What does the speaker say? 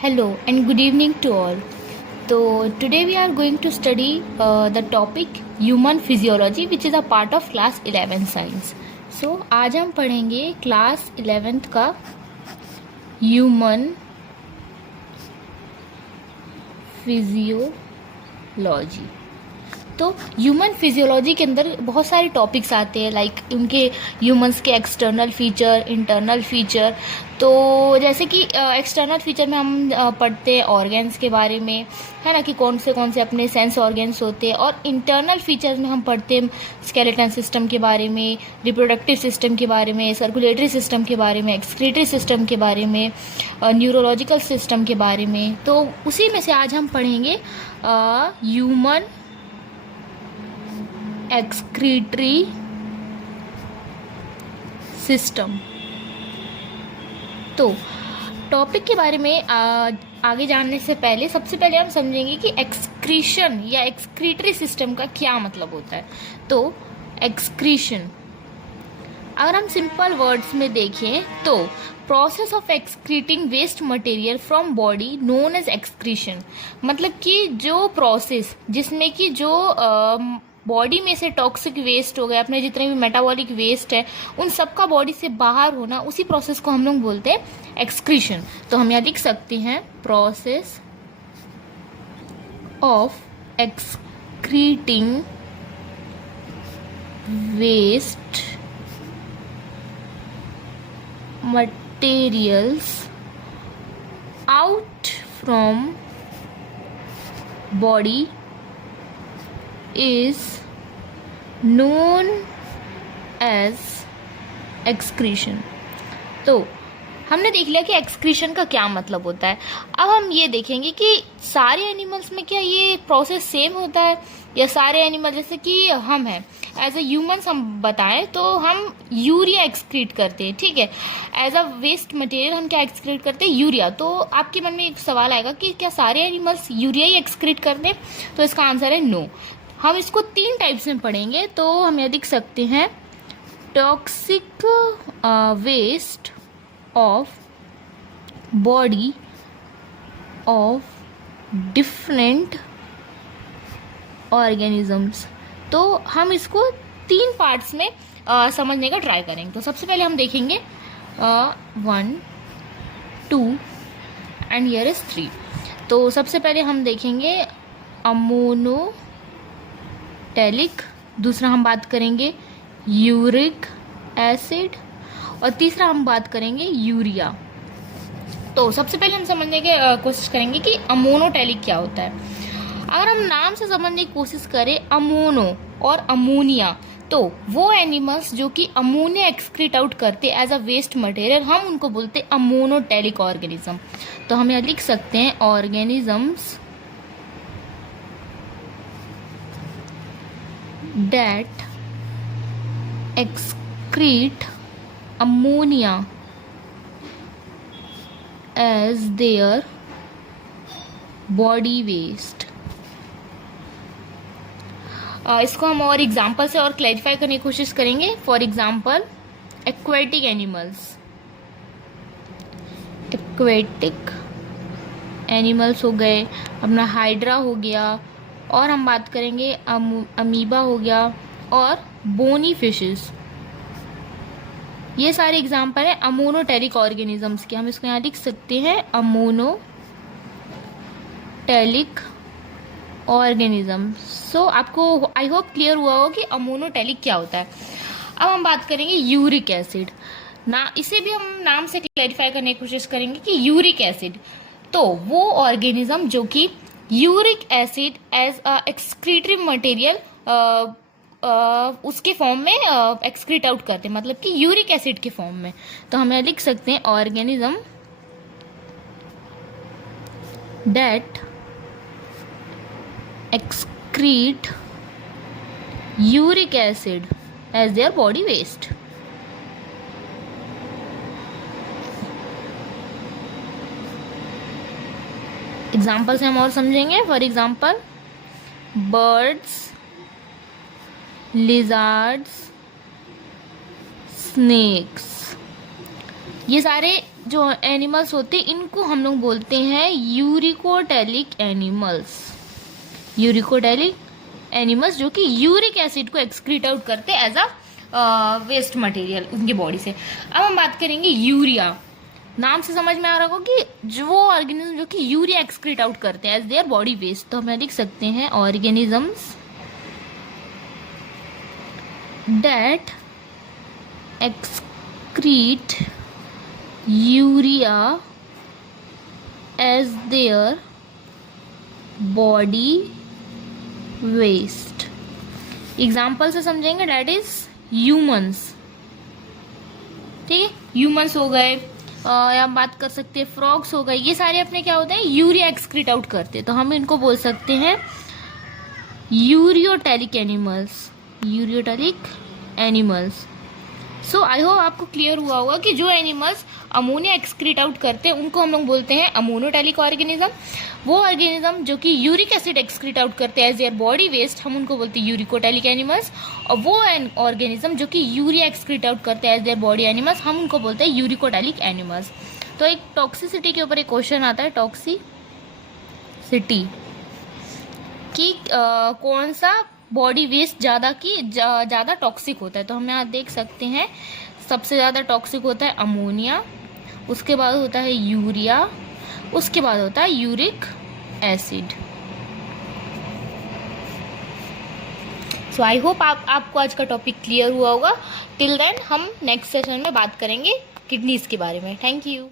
Hello and good evening to all. So today we are going to study the topic human physiology, which is a part of class 11 science. So आज हम पढ़ेंगे class 11th का human physiology. तो human physiology के अंदर बहुत सारे topics आते हैं, लाइक उनके ह्यूमंस के एक्सटर्नल फीचर, इंटरनल फीचर। तो जैसे कि एक्सटर्नल फीचर में हम पढ़ते हैं ऑर्गन्स के बारे में, है ना, कि कौन से अपने सेंस ऑर्गन्स होते हैं। और इंटरनल फीचर्स में हम पढ़ते हैं स्केलेटन सिस्टम के बारे में, रिप्रोडक्टिव सिस्टम के बारे में, सर्कुलेटरी सिस्टम के बारे में, एक्सक्रीटरी सिस्टम के बारे में, न्यूरोलॉजिकल सिस्टम के बारे में। तो उसी में से आज हम पढ़ेंगे ह्यूमन एक्सक्रीटरी सिस्टम। तो टॉपिक के बारे में आगे जानने से पहले सबसे पहले हम समझेंगे कि एक्सक्रीशन या एक्सक्रीटरी सिस्टम का क्या मतलब होता है। तो एक्सक्रीशन अगर हम सिंपल वर्ड्स में देखें तो process of excreting waste material from body known as excretion. मतलब कि जो प्रोसेस जिसमें कि जो बॉडी में से टॉक्सिक वेस्ट हो गया, अपने जितने भी मेटाबॉलिक वेस्ट है, उन सब का बॉडी से बाहर होना, उसी प्रोसेस को हम लोग बोलते हैं एक्सक्रीशन। तो हम यहाँ लिख सकते हैं process of excreting waste materials out from body is known as excretion। तो हमने देख लिया कि एक्सक्रीशन का क्या मतलब होता है। अब हम ये देखेंगे कि सारे एनिमल्स में क्या ये प्रोसेस सेम होता है, या सारे एनिमल, जैसे कि हम हैं एज अ ह्यूमंस, हम बताएं तो हम यूरिया एक्सक्रीट करते हैं, ठीक है। एज अ वेस्ट मटेरियल हम क्या एक्सक्रीट करते हैं? यूरिया। तो आपके मन में एक सवाल आएगा कि क्या सारे एनिमल्स यूरिया ही एक्सक्रीट करते हैं? तो इसका आंसर है नो। हम इसको 3 टाइप्स में पढ़ेंगे। तो हम यह लिख सकते हैं toxic waste of body of different organisms. तो हम इसको 3 पार्ट्स में समझने का ट्राई करेंगे। तो सबसे पहले हम देखेंगे 1, 2 एंड हियर इज 3। तो सबसे पहले हम देखेंगे अमोनोटेलिक, दूसरा हम बात करेंगे यूरिक एसिड, और तीसरा हम बात करेंगे यूरिया। तो सबसे पहले हम समझने की कोशिश करेंगे कि अमोनोटेलिक क्या होता है। अगर हम नाम से समझने की कोशिश करें अमोनो और अमोनिया, तो वो एनिमल्स जो कि अमोनिया एक्सक्रीट आउट करते एज अ वेस्ट मटेरियल, हम उनको बोलते हैं अमोनोटेलिक ऑर्गेनिज्म। तो हम यहाँ लिख सकते हैं organisms that excrete ammonia as their body waste. इसको हम और एग्जाम्पल से और क्लैरिफाई करने की कोशिश करेंगे। For example aquatic animals, aquatic animals हो गए, अपना हाइड्रा हो गया, और हम बात करेंगे अमीबा हो गया, और बोनी फिशेस। ये सारे एग्जाम्पल हैं अमोनोटेलिक ऑर्गेनिजम्स के। हम इसको यहाँ लिख सकते हैं अमोनोटेलिक ऑर्गेनिज्म। सो आपको आई होप क्लियर हुआ हो कि अमोनोटेलिक क्या होता है। अब हम बात करेंगे यूरिक एसिड ना, इसे भी हम नाम से क्लैरिफाई करने की कोशिश करेंगे कि यूरिक एसिड, तो वो ऑर्गेनिज्म जो कि uric acid as a excretory material उसके फॉर्म में एक्सक्रीट आउट करते हैं, मतलब कि यूरिक एसिड के फॉर्म में। तो हम यहाँ लिख सकते हैं organism that excrete uric acid as their body waste। Example से हम और समझेंगे। For example birds, lizards, snakes, ये सारे जो एनिमल्स होते हैं इनको हम लोग बोलते हैं यूरिकोटेलिक एनिमल्स। यूरिकोटेलिक एनिमल्स जो कि यूरिक एसिड को एक्सक्रीट आउट करते हैं एज अ वेस्ट मटेरियल उनकी बॉडी से। अब हम बात करेंगे यूरिया। नाम से समझ में आ रहा होगा कि जो ऑर्गेनिज्म जो कि यूरिया एक्सक्रीट आउट करते हैं एज देयर बॉडी वेस्ट, तो हमें लिख सकते हैं organisms that excrete urea as their body waste. Example से समझेंगे, डैट इज ह्यूमंस। ठीक है, ह्यूमंस हो गए, या बात कर सकते हैं फ्रॉग्स हो गए, ये सारे अपने क्या होते हैं यूरिया एक्सक्रीट आउट करते हैं, तो हम इनको बोल सकते हैं ureotelic animals. Ureotelic animals. So I hope आपको क्लियर हुआ होगा कि जो एनिमल्स अमोनिया एक्सक्रीट आउट करते हैं उनको हम लोग बोलते हैं अमोनोटेलिक ऑर्गेनिज्म। वो ऑर्गेनिज्म जो कि यूरिक एसिड एक्सक्रीट आउट करते हैं एज देयर बॉडी वेस्ट, हम उनको बोलते हैं यूरिकोटेलिक एनिमल्स। और वो ऑर्गेनिज्म जो कि यूरिया एक्सक्रीट आउट करते हैं एज देयर बॉडी एनिमल्स, हम उनको बोलते हैं यूरिकोटेलिक एनिमल्स। तो एक टॉक्सिसिटी के ऊपर एक क्वेश्चन आता है, टॉक्सिसिटी कि कौन सा बॉडी वेस्ट ज़्यादा टॉक्सिक होता है। तो हम यहाँ देख सकते हैं सबसे ज़्यादा टॉक्सिक होता है अमोनिया, उसके बाद होता है यूरिया, उसके बाद होता है uric acid. So I hope आपको आज का टॉपिक क्लियर हुआ होगा। टिल देन हम नेक्स्ट सेशन में बात करेंगे किडनीज के बारे में। Thank you.